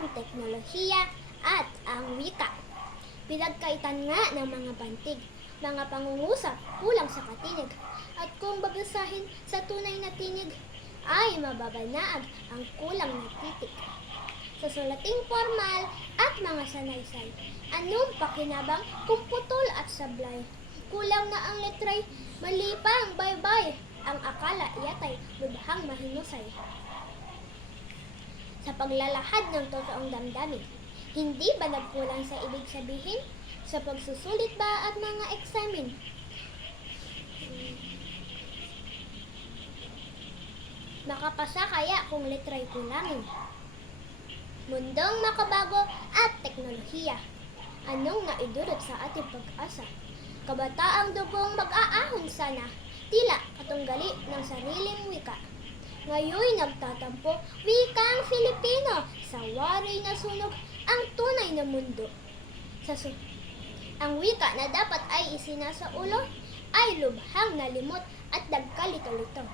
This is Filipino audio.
ang teknolohiya at ang wika. Pinagkaitan nga ng mga bantig, mga pangungusap kulang sa katinig. At kung babasahin sa tunay na tinig, ay mababanaag ang kulang na titik. Sa sulating formal at mga sanaysay, anong pakinabang kung putol at sablay? Kulang na ang letray, mali pa ang baybay, ang akala iyatay lubhang mahinusay. Sa paglalahad ng totoong damdamin, hindi ba nagkulang sa ibig sabihin? Sa pagsusulit ba at mga eksamen? Makapasa kaya kung letray kulangin? Mundong makabago at teknolohiya, anong naidulot sa ating pag-asa? Kabataang dugong mag-aahon sana, tila katunggali ng sariling wika. Ngayoy nagtatampo, wikang Filipino, sa waray na sunog ang tunay na mundo. Ang wika na dapat ay isinasaulo ay lubhang nalimot at nagkalito-lito.